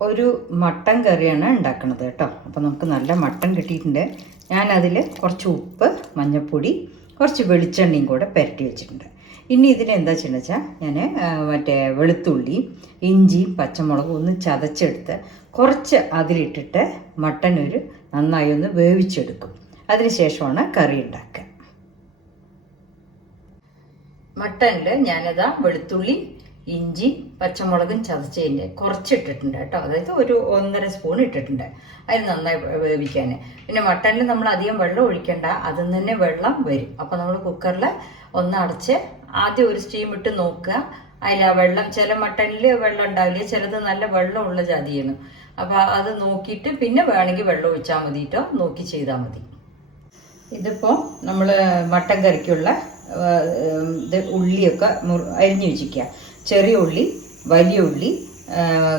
ഒരു മട്ടൻ കറിയാണ് ഉണ്ടാക്കുന്നത് കേട്ടോ. അപ്പോൾ നമുക്ക് നല്ല മട്ടൻ കിട്ടിയിട്ടുണ്ട്. ഞാനതിൽ കുറച്ച് ഉപ്പ്, മഞ്ഞൾപ്പൊടി, കുറച്ച് വെളിച്ചെണ്ണയും കൂടെ പുരട്ടി വെച്ചിട്ടുണ്ട്. ഇനി ഇതിനെന്താ ചെയ്യുന്നത് വെച്ചാൽ ഞാൻ മറ്റേ വെളുത്തുള്ളി, ഇഞ്ചിയും പച്ചമുളകും ഒന്ന് ചതച്ചെടുത്ത് കുറച്ച് അതിലിട്ടിട്ട് മട്ടൻ നന്നായി ഒന്ന് വേവിച്ചെടുക്കും. അതിന് ശേഷമാണ് കറി ഉണ്ടാക്കുക. മട്ടനിൽ ഞാനതാ വെളുത്തുള്ളി, ഇഞ്ചി, പച്ചമുളകും ചതച്ചതിൻ്റെ കുറച്ച് ഇട്ടിട്ടുണ്ട് കേട്ടോ. അതായത് ഒരു 1.5 സ്പൂൺ ഇട്ടിട്ടുണ്ട്. അതിന് നന്നായി വേവിക്കാൻ. പിന്നെ മട്ടനിൽ നമ്മൾ അധികം വെള്ളം ഒഴിക്കണ്ട, അതിൽ നിന്ന് തന്നെ വെള്ളം വരും. അപ്പോൾ നമ്മൾ കുക്കറിൽ ഒന്ന് അടച്ച് ആദ്യം ഒരു സ്റ്റീം ഇട്ട് നോക്കുക. അതിൽ ആ വെള്ളം, ചില മട്ടനിൽ വെള്ളം ഉണ്ടാവില്ല, ചിലത് നല്ല വെള്ളമുള്ള ജാതിയാണ്. അപ്പോൾ അത് നോക്കിയിട്ട് പിന്നെ വേണമെങ്കിൽ വെള്ളം ഒഴിച്ചാൽ മതിട്ടോ, നോക്കി ചെയ്താൽ മതി. ഇതിപ്പോൾ നമ്മൾ മട്ടൻ കറിക്കുള്ള ഉള്ളിയൊക്കെ അരിഞ്ഞു വെച്ചിരിക്കുക. ചെറിയ ഉള്ളി, വലിയ ഉള്ളി,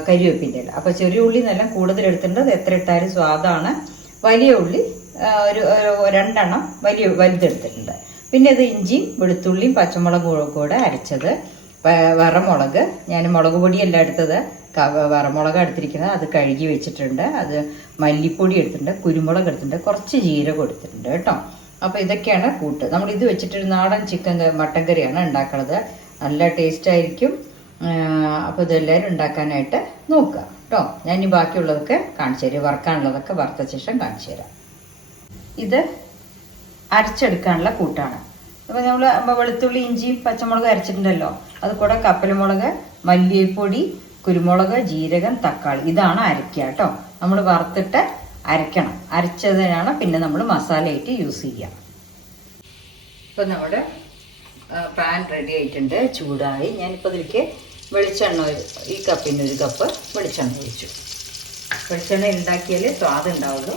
കരിവേപ്പിൻ്റെ ഇല. അപ്പോൾ ചെറിയ ഉള്ളി നല്ല കൂടുതൽ എടുത്തിട്ടുണ്ട്, എത്ര ഇട്ടാലും സ്വാദാണ്. വലിയ ഉള്ളി ഒരു 2 എണ്ണം വലുതെടുത്തിട്ടുണ്ട്. പിന്നെ ഇത് ഇഞ്ചിയും വെളുത്തുള്ളിയും പച്ചമുളകും കൂടെ അരച്ചത്. വറമുളക്, ഞാൻ മുളക് പൊടിയല്ല എടുത്തത്, വറമുളക് എടുത്തിരിക്കുന്നത്. അത് കഴുകി വെച്ചിട്ടുണ്ട്. അത് മല്ലിപ്പൊടി എടുത്തിട്ടുണ്ട്, കുരുമുളക് എടുത്തിട്ടുണ്ട്, കുറച്ച് ജീരകം എടുത്തിട്ടുണ്ട് കേട്ടോ. അപ്പോൾ ഇതൊക്കെയാണ് കൂട്ട്. നമ്മളിത് വെച്ചിട്ടൊരു നാടൻ മട്ടൻ കറിയാണ് ഉണ്ടാക്കുന്നത്. നല്ല ടേസ്റ്റ് ആയിരിക്കും. അപ്പോൾ ഇതെല്ലാവരും ഉണ്ടാക്കാനായിട്ട് നോക്കുക കേട്ടോ. ഞാൻ ഇനി ബാക്കിയുള്ളതൊക്കെ കാണിച്ചു തരാം. വറുക്കാനുള്ളതൊക്കെ വറുത്ത ശേഷം കാണിച്ചു തരാം. ഇത് അരച്ചെടുക്കാനുള്ള കൂട്ടാണ്. അപ്പോൾ നമ്മൾ വെളുത്തുള്ളി, ഇഞ്ചിയും പച്ചമുളക് അരച്ചിട്ടുണ്ടല്ലോ, അത് കൂടെ കപ്പലമുളക്, മല്ലിപ്പൊടി, കുരുമുളക്, ജീരകം, തക്കാളി, ഇതാണ് അരയ്ക്കുക കേട്ടോ. നമ്മൾ വറുത്തിട്ട് അരയ്ക്കണം. അരച്ചതിനാണ് പിന്നെ നമ്മൾ മസാലയായിട്ട് യൂസ് ചെയ്യുക. ഇപ്പം നമ്മുടെ പാൻ റെഡി ആയിട്ടുണ്ട്, ചൂടായി. ഞാനിപ്പോൾ ഇതിലേക്ക് വെളിച്ചെണ്ണ, ഈ കപ്പിന് 1 കപ്പ് വെളിച്ചെണ്ണ ഒഴിച്ചു. വെളിച്ചെണ്ണ ഉണ്ടാക്കിയാൽ സ്വാദ് ഉണ്ടാവുള്ളൂ.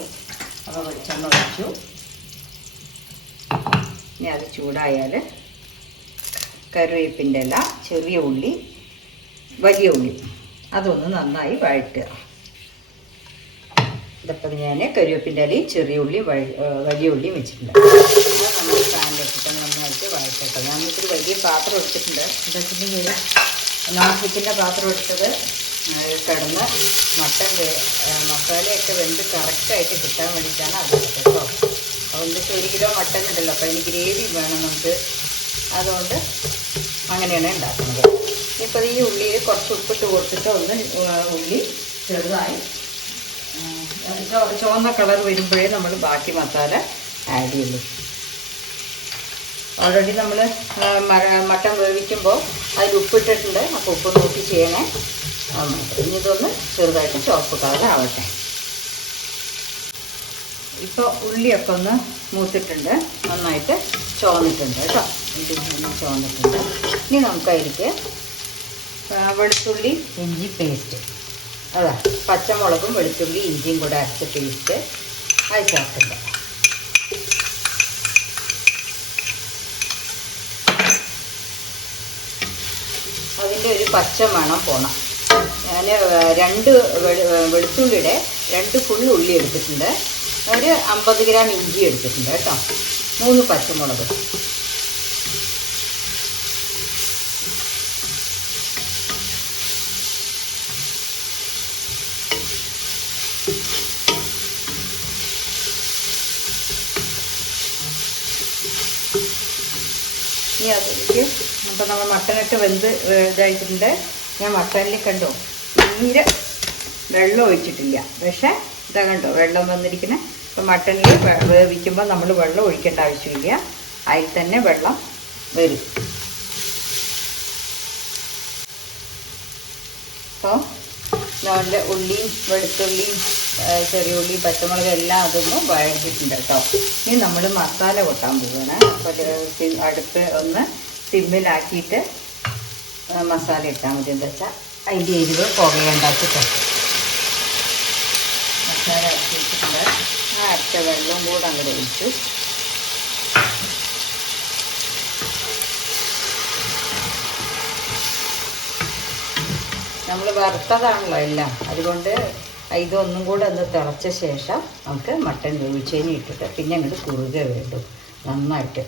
അപ്പോൾ വെളിച്ചെണ്ണ ഒഴിച്ചു. ഇനി അത് ചൂടായാൽ കറിവേപ്പിൻ്റെ ഇല, ചെറിയ ഉള്ളി, വലിയ ഉള്ളി, അതൊന്ന് നന്നായി വഴറ്റുക. ഇതിപ്പോൾ ഞാൻ കറിവേപ്പിൻ്റെ ഇലയും ചെറിയ ഉള്ളിയും വലിയ ഉള്ളിയും വെച്ചിട്ടുണ്ട്. അത് നമ്മൾ പാനിലിട്ടിട്ട് നന്നായിട്ട് വഴറ്റട്ടെ. ഞാനിപ്പോൾ വലിയ പാത്രം എടുത്തിട്ടുണ്ട്. എന്താ വെച്ചിട്ടുണ്ടെങ്കിൽ നോൺ സ്റ്റിക്കിൻ്റെ പാത്രം എടുത്തത് കിടന്ന് മസാലയൊക്കെ വെന്ത് കറക്റ്റായിട്ട് കിട്ടാൻ വേണ്ടിയിട്ടാണ് അത് കേട്ടോ. അതുകൊണ്ട് 1 കിലോ മട്ടൻ ഉണ്ടല്ലോ, അപ്പോൾ അതിന് ഗ്രേവി വേണം നമുക്ക്. അതുകൊണ്ട് അങ്ങനെയാണ് ഉണ്ടാക്കുന്നത്. ഇപ്പോൾ ഈ ഉള്ളിയിൽ കുറച്ച് ഉപ്പിട്ട് കൊടുത്തിട്ട് ഒന്ന് ഉള്ളി ചെറുതായി ചുവന്ന കളർ വരുമ്പോഴേ നമ്മൾ ബാക്കി മസാല ആഡ് ചെയ്യുള്ളൂ. ഓൾറെഡി നമ്മൾ മട്ടൻ വേവിക്കുമ്പോൾ അതിൽ ഉപ്പിട്ടിട്ടുണ്ട്. അപ്പോൾ ഉപ്പ് നോക്കി ചെയ്യണേ. ഇനി ഇതൊന്ന് ചെറുതായിട്ട് ചുവപ്പ് കളറാവട്ടെ. ഇപ്പോൾ ഉള്ളിയൊക്കെ ഒന്ന് മൂത്തിട്ടുണ്ട്, നന്നായിട്ട് ചുവന്നിട്ടുണ്ട് കേട്ടോ. ഉള്ളി ചുവന്നിട്ടുണ്ട്. ഇനി നമുക്ക് അതിലേക്ക് വെളുത്തുള്ളി, ഇഞ്ചി പേസ്റ്റ്, അതാ പച്ചമുളകും വെളുത്തുള്ളി ഇഞ്ചിയും കൂടെ അരച്ച പേസ്റ്റ് അത് ചേർത്തില്ല. അതിൻ്റെ ഒരു പച്ച മണം പോണം. ഞാൻ 2 വെളുത്തുള്ളിയുടെ 2 ഫുൾ ഉള്ളി എടുത്തിട്ടുണ്ട്. ഒരു 50 ഗ്രാം ഇഞ്ചി എടുത്തിട്ടുണ്ട് കേട്ടോ. 3 പച്ചമുളക്. ഇനി അതിലേക്ക് അപ്പോൾ നമ്മൾ മട്ടനൊക്കെ വെന്ത് ഇതായിട്ടുണ്ട്. ഞാൻ മട്ടനിൽ കണ്ടോ തീരെ വെള്ളം ഒഴിച്ചിട്ടില്ല. പക്ഷേ ഇതാ കണ്ടോ വെള്ളം വന്നിരിക്കുന്നത്. അപ്പോൾ മട്ടനിൽ വേവിക്കുമ്പോൾ നമ്മൾ വെള്ളം ഒഴിക്കേണ്ട ആവശ്യമില്ല, അതിൽ തന്നെ വെള്ളം വരും. അപ്പോൾ നല്ല ഉള്ളിയും വെളുത്തുള്ളിയും ചെറിയ ഉള്ളി, പച്ചമുളക് എല്ലാം അതൊന്നും വഴറ്റിയിട്ടുണ്ട് കേട്ടോ. ഇനി നമ്മൾ മസാല കൊട്ടാൻ പോവുകയാണ്. അപ്പോൾ അടുപ്പ് ഒന്ന് സിമ്മിലാക്കിയിട്ട് മസാല ഇട്ടാൽ മതി. എന്താ വെച്ചാൽ അതിൻ്റെ എരിവ് പുകയുണ്ടാക്കിയിട്ട് മസാല അരച്ച് വെച്ചിട്ടുണ്ട്. ആ അരച്ച വെള്ളവും കൂടെ അങ്ങോട്ട് ഒഴിച്ചു. നമ്മൾ വറുത്തതാണല്ലോ എല്ലാം, അതുകൊണ്ട് ഇതൊന്നും കൂടെ ഒന്ന് തിളച്ച ശേഷം നമുക്ക് മട്ടൻ വേവിച്ചതിന് ഇട്ടിട്ട് പിന്നെ അങ്ങോട്ട് കുറുകെ വേണ്ടു. നന്നായിട്ട്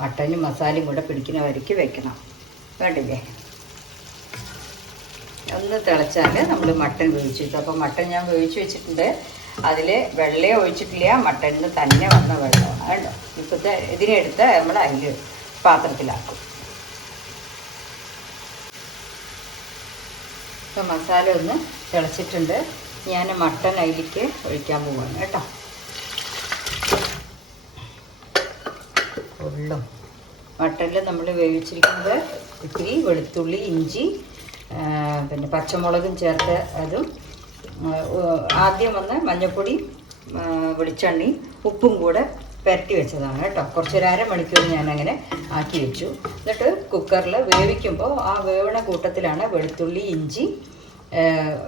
മട്ടനും മസാലയും കൂടെ പിടിക്കുന്ന വരയ്ക്ക് വെക്കണം. വേണ്ടില്ലേ? ഒന്ന് തിളച്ചാൽ നമ്മൾ മട്ടൺ വേവിച്ചു വെച്ചു. അപ്പോൾ മട്ടൺ ഞാൻ വേവിച്ച് വെച്ചിട്ടുണ്ട്. അതിൽ വെള്ളയെ ഒഴിച്ചിട്ടില്ല, മട്ടണിന് തന്നെ വന്ന വെള്ളമാണ് കേട്ടോ. ഇപ്പോഴത്തെ ഇതിനെടുത്ത് നമ്മൾ അതിൽ പാത്രത്തിലാക്കും. ഇപ്പോൾ മസാല ഒന്ന് തിളച്ചിട്ടുണ്ട്. ഞാൻ മട്ടൺ അതിലേക്ക് ഒഴിക്കാൻ പോവാണ് കേട്ടോ. ഉള്ളും മട്ടണിൽ നമ്മൾ വേവിച്ചിരിക്കുന്നത് ഇത്തിരി വെളുത്തുള്ളി, ഇഞ്ചി, പിന്നെ പച്ചമുളകും ചേർത്ത് അതും ആദ്യം വന്ന് മഞ്ഞൾപ്പൊടി, വെളിച്ചെണ്ണി, ഉപ്പും കൂടെ പുരട്ടി വെച്ചതാണ് കേട്ടോ. കുറച്ചൊരു അരമണിക്കൂർ ഞാനങ്ങനെ ആക്കി വെച്ചു. എന്നിട്ട് കുക്കറിൽ വേവിക്കുമ്പോൾ ആ വേവണ കൂട്ടത്തിലാണ് വെളുത്തുള്ളി, ഇഞ്ചി,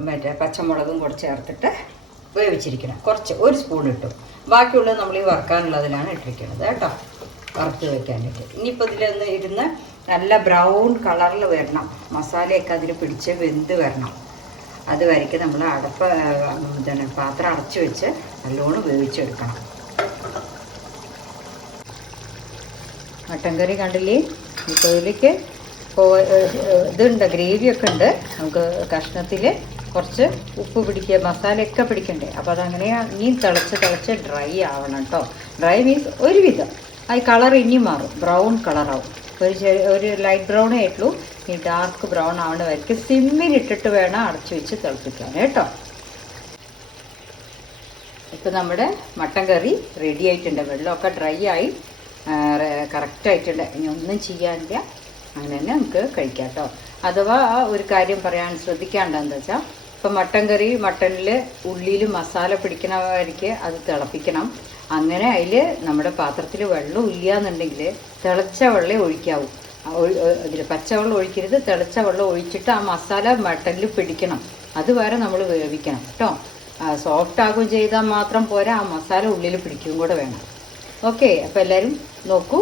മറ്റേ പച്ചമുളകും കൂടെ ചേർത്തിട്ട് വേവിച്ചിരിക്കണം. കുറച്ച് ഒരു സ്പൂൺ ഇട്ടു. ബാക്കിയുള്ളത് നമ്മൾ ഈ വറുക്കാനുള്ളതിലാണ് ഇട്ടിരിക്കുന്നത് കേട്ടോ, വറുത്ത് വയ്ക്കാനായിട്ട്. ഇനിയിപ്പോൾ ഇതിലൊന്ന് ഇരുന്ന് നല്ല ബ്രൗൺ കളറിൽ വരണം, മസാലയൊക്കെ അതിൽ പിടിച്ച് വെന്ത് വരണം. അതുവരയ്ക്ക് നമ്മൾ പാത്രം അടച്ചു വെച്ച് നല്ലോണം വേവിച്ചെടുക്കണം. മട്ടൻ കറി കണ്ടില്ലേ? ഇപ്പോൾ ഇതിലേക്ക് ഇതുണ്ട്, ഗ്രേവിയൊക്കെ ഉണ്ട്. നമുക്ക് കഷ്ണത്തിൽ കുറച്ച് ഉപ്പ് പിടിക്കുക, മസാലയൊക്കെ പിടിക്കണ്ടേ. അപ്പോൾ അതങ്ങനെ ഇനിയും തിളച്ച് ഡ്രൈ ആവണം കേട്ടോ. ഡ്രൈ മീൻസ് ഒരുവിധം ആ കളർ ഇനിയും മാറും, ബ്രൗൺ കളറാവും. ഒരു ലൈറ്റ് ബ്രൗണേ ആയിട്ടുള്ളൂ. ഈ ഡാർക്ക് ബ്രൗൺ ആവണ വരയ്ക്ക് സിമ്മിലിട്ടിട്ട് വേണം അടച്ചു വെച്ച് തിളപ്പിക്കാൻ കേട്ടോ. ഇപ്പം നമ്മുടെ മട്ടൻ കറി റെഡി ആയിട്ടുണ്ട്. വെള്ളമൊക്കെ ഡ്രൈ ആയി കറക്റ്റായിട്ടുണ്ട്. ഇനി ഒന്നും ചെയ്യാനില്ല, അങ്ങനെ തന്നെ നമുക്ക് കഴിക്കാം കേട്ടോ. അഥവാ ഒരു കാര്യം പറയാൻ ശ്രദ്ധിക്കാണ്ടെന്ന് വെച്ചാൽ, ഇപ്പം മട്ടൻ കറി മട്ടനിൽ ഉള്ളിയിൽ മസാല പിടിക്കണവർക്ക് അത് തിളപ്പിക്കണം. അങ്ങനെ അതിൽ നമ്മുടെ പാത്രത്തിൽ വെള്ളം ഇല്ല എന്നുണ്ടെങ്കിൽ തിളച്ച വെള്ളം ഒഴിക്കാവൂ. ഇതിൽ പച്ചവെള്ളം ഒഴിക്കരുത്, തിളച്ച വെള്ളം ഒഴിച്ചിട്ട് ആ മസാല മട്ടനിൽ പിടിക്കണം. അതുവരെ നമ്മൾ വേവിക്കണം കേട്ടോ. സോഫ്റ്റ് ആകുകയും ചെയ്താൽ മാത്രം പോരാ, ആ മസാല ഉള്ളിൽ പിടിക്കുകയും കൂടെ വേണം. ഓക്കെ, അപ്പോൾ എല്ലാവരും നോക്കൂ.